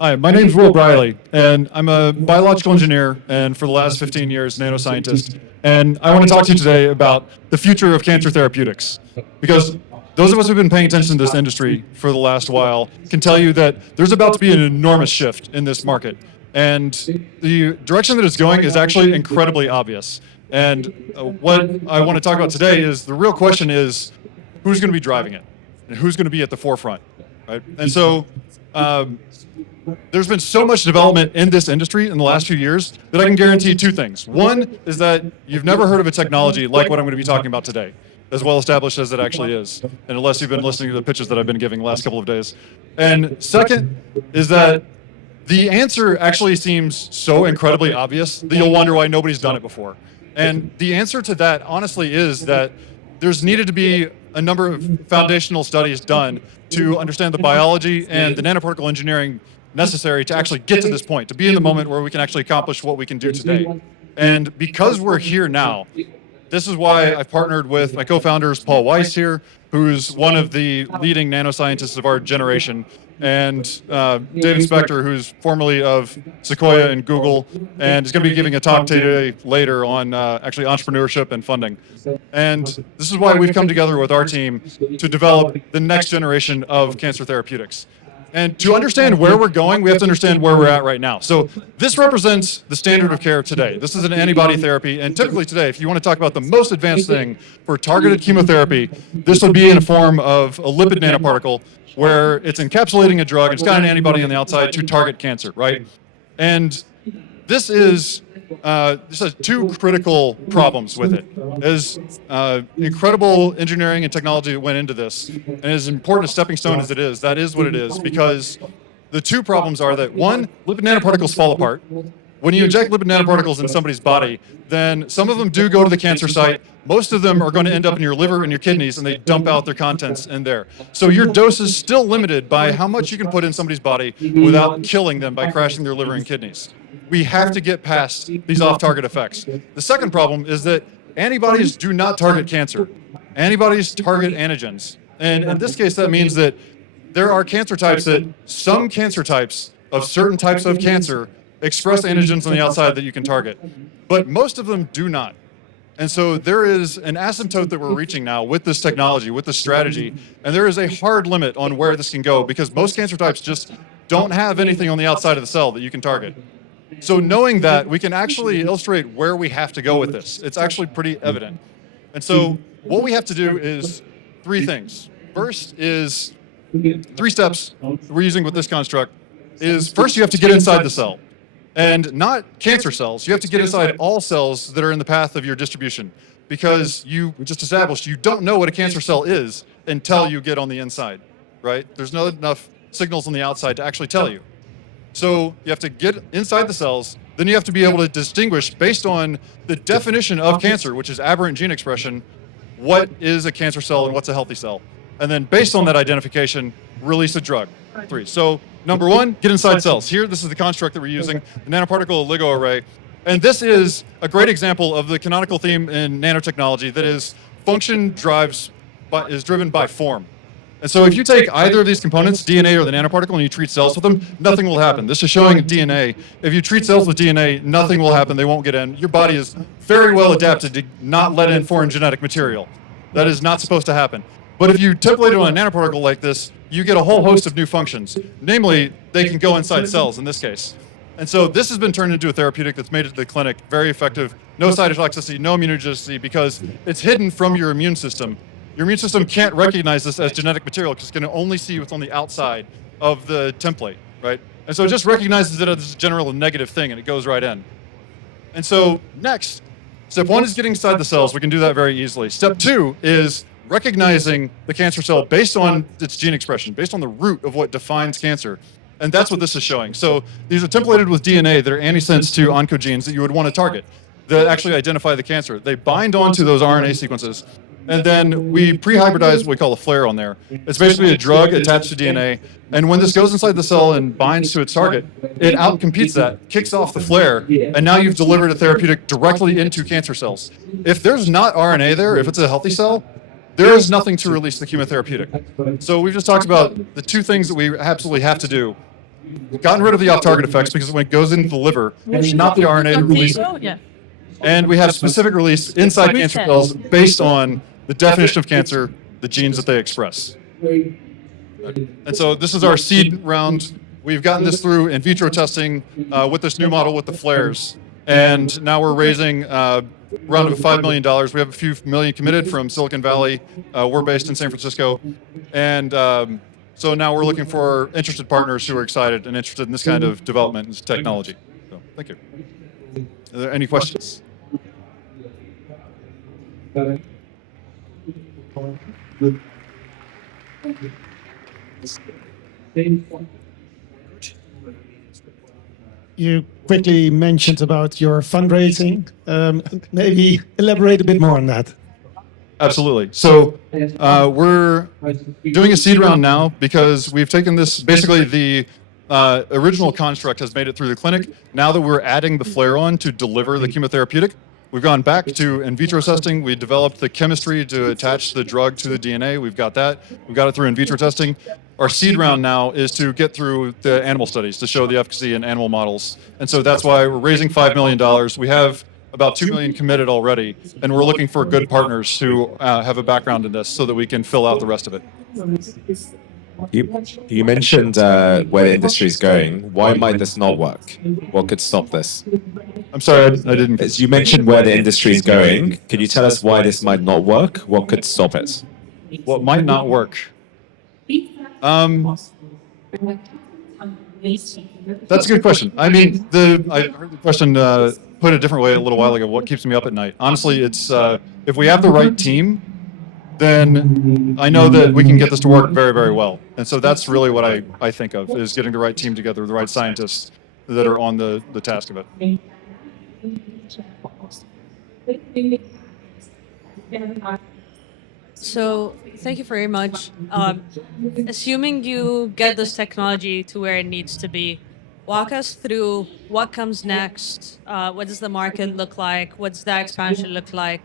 Hi, my name's Will Briley, and I'm a biological engineer, and for the last 15 years, nanoscientist. And I want to talk to you today about the future of cancer therapeutics, because those of us who've been paying attention to this industry for the last while can tell you that there's about to be an enormous shift in this market. And the direction that it's going is actually incredibly obvious. And what I want to talk about today is the real question is, who's going to be driving it? And who's going to be at the forefront, right? And so there's been so much development in this industry in the last few years that I can guarantee two things. One is that you've never heard of a technology like what I'm going to be talking about today, as well established as it actually is, and unless you've been listening to the pitches that I've been giving the last couple of days. And second is that the answer actually seems so incredibly obvious that you'll wonder why nobody's done it before. And the answer to that, honestly, is that there's needed to be a number of foundational studies done to understand the biology and the nanoparticle engineering necessary to actually get to this point, to be in the moment where we can actually accomplish what we can do today. And because we're here now, this is why I've partnered with my co-founders, Paul Weiss here, who's one of the leading nanoscientists of our generation, and David Spector, who's formerly of Sequoia and Google, and is going to be giving a talk today later on actually entrepreneurship and funding. And this is why we've come together with our team to develop the next generation of cancer therapeutics. And to understand where we're going, we have to understand where we're at right now. So this represents the standard of care today. This is an antibody therapy, and typically today, if you want to talk about the most advanced thing for targeted chemotherapy, this would be in a form of a lipid nanoparticle where it's encapsulating a drug, and it's got an antibody on the outside to target cancer, right? And this has two critical problems with it. There's incredible engineering and technology that went into this, and as important a stepping stone as it is, that is what it is, because the two problems are that, one, lipid nanoparticles fall apart. When you inject lipid nanoparticles in somebody's body, then some of them do go to the cancer site. Most of them are going to end up in your liver and your kidneys, and they dump out their contents in there. So your dose is still limited by how much you can put in somebody's body without killing them by crashing their liver and kidneys. We have to get past these off-target effects. The second problem is that antibodies do not target cancer. Antibodies target antigens. And in this case, that means that there are cancer types that some cancer types of certain types of cancer express antigens on the outside that you can target, but most of them do not. And so there is an asymptote that we're reaching now with this technology, with this strategy, and there is a hard limit on where this can go because most cancer types just don't have anything on the outside of the cell that you can target. So knowing that, we can actually illustrate where we have to go with this. It's actually pretty evident. And so what we have to do is three things. First is three steps we're using with this construct is first you have to get inside the cell. And not cancer cells. You have to get inside all cells that are in the path of your distribution because you just established you don't know what a cancer cell is until you get on the inside, right? There's not enough signals on the outside to actually tell you. So you have to get inside the cells, then you have to be able to distinguish based on the definition of cancer, which is aberrant gene expression, what is a cancer cell and what's a healthy cell. And then based on that identification, release a drug. Three. So number one, get inside cells. Here, this is the construct that we're using, the nanoparticle oligo array. And this is a great example of the canonical theme in nanotechnology that is function is driven by form. And so if you take either of these components, DNA or the nanoparticle, and you treat cells with them, nothing will happen. This is showing DNA. If you treat cells with DNA, nothing will happen. They won't get in. Your body is very well adapted to not let in foreign genetic material. That is not supposed to happen. But if you template it on a nanoparticle like this, you get a whole host of new functions. Namely, they can go inside cells in this case. And so this has been turned into a therapeutic that's made it to the clinic, very effective, no cytotoxicity, no immunogenicity, because it's hidden from your immune system. Your immune system can't recognize this as genetic material because it's going to only see what's on the outside of the template, right? And so it just recognizes it as a general negative thing and it goes right in. And so next, step one is getting inside the cells. We can do that very easily. Step two is recognizing the cancer cell based on its gene expression, based on the root of what defines cancer. And that's what this is showing. So these are templated with DNA that are antisense to oncogenes that you would want to target that actually identify the cancer. They bind onto those RNA sequences, and then we pre-hybridize what we call a flare on there. It's basically a drug attached to DNA, and when this goes inside the cell and binds to its target, it outcompetes that, kicks off the flare, and now you've delivered a therapeutic directly into cancer cells. If there's not RNA there, if it's a healthy cell, there is nothing to release the chemotherapeutic. So we've just talked about the two things that we absolutely have to do. We've gotten rid of the off-target effects because when it goes into the liver, it's not the RNA to release it. Yeah. And we have specific release inside cancer cells based on the definition of cancer, the genes that they express. And so this is our seed round. We've gotten this through in vitro testing with this new model with the flares. And now we're raising a round of $5 million. We have a few million committed from Silicon Valley. We're based in San Francisco. And so now we're looking for interested partners who are excited and interested in this kind of development and technology. So, thank you. Are there any questions? You quickly mentioned about your fundraising. Maybe elaborate a bit more on that. Absolutely. So we're doing a seed round now because we've taken this, basically the original construct has made it through the clinic. Now that we're adding the flare on to deliver the chemotherapeutic, we've gone back to in vitro testing. We developed the chemistry to attach the drug to the DNA. We've got that. We've got it through in vitro testing. Our seed round now is to get through the animal studies to show the efficacy in animal models. And so that's why we're raising $5 million. We have about 2 million committed already, and we're looking for good partners who have a background in this so that we can fill out the rest of it. You mentioned where the industry is going. Why might this not work? What could stop this? I'm sorry, I didn't. As you mentioned where the industry is going, could you tell us why this might not work? What could stop it? What might not work? That's a good question. I mean, I heard the question put a different way a little while ago. What keeps me up at night? Honestly, it's if we have the right team, then I know that we can get this to work very, very well. And so that's really what I think of, is getting the right team together, the right scientists that are on the task of it. So thank you very much. Assuming you get this technology to where it needs to be, walk us through what comes next. What does the market look like? What's the expansion look like?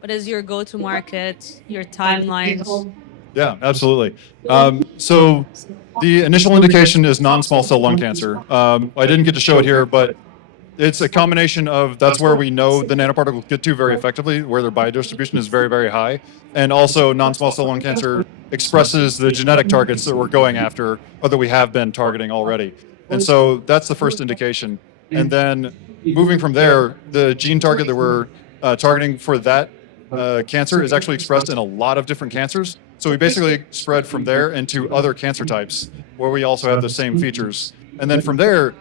What is your go-to-market, your timelines? Yeah, absolutely. So the initial indication is non-small cell lung cancer. I didn't get to show it here, but it's a combination of, that's where we know the nanoparticles get to very effectively, where their biodistribution is very, very high. And also non-small cell lung cancer expresses the genetic targets that we're going after, or that we have been targeting already. And so that's the first indication. And then moving from there, the gene target that we're targeting for that cancer is actually expressed in a lot of different cancers. So we basically spread from there into other cancer types where we also have the same features. And then from there,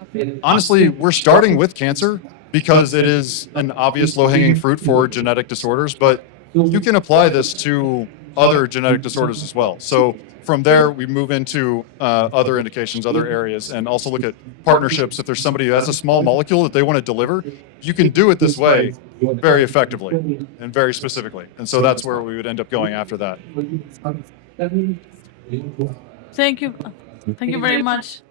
honestly, we're starting with cancer because it is an obvious low-hanging fruit for genetic disorders, but you can apply this to other genetic disorders as well. So from there, we move into other indications, other areas, and also look at partnerships. If there's somebody who has a small molecule that they want to deliver, you can do it this way very effectively and very specifically. And so that's where we would end up going after that. Thank you. Thank you very much.